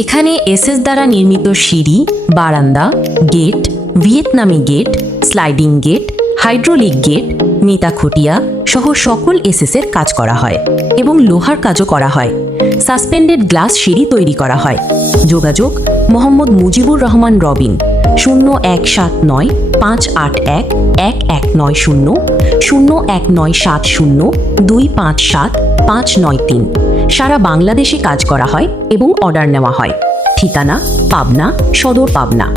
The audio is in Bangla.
এখানে এসএস দ্বারা নির্মিত সিঁড়ি, বারান্দা, গেট, ভিয়েতনামি gate, sliding gate, hydraulic gate, নেতা খটিয়া সহ সকল এসএসের কাজ করা হয় এবং লোহার কাজও করা হয়। সাসপেন্ডেড গ্লাস সিঁড়ি তৈরি করা হয়। যোগাযোগ মোহাম্মদ মুজিবুর রহমান রবিন, 0179-581-1190, 01970257-593। সারা বাংলাদেশে কাজ করা হয় এবং অর্ডার নেওয়া হয়। ঠিকানা পাবনা, সদর পাবনা।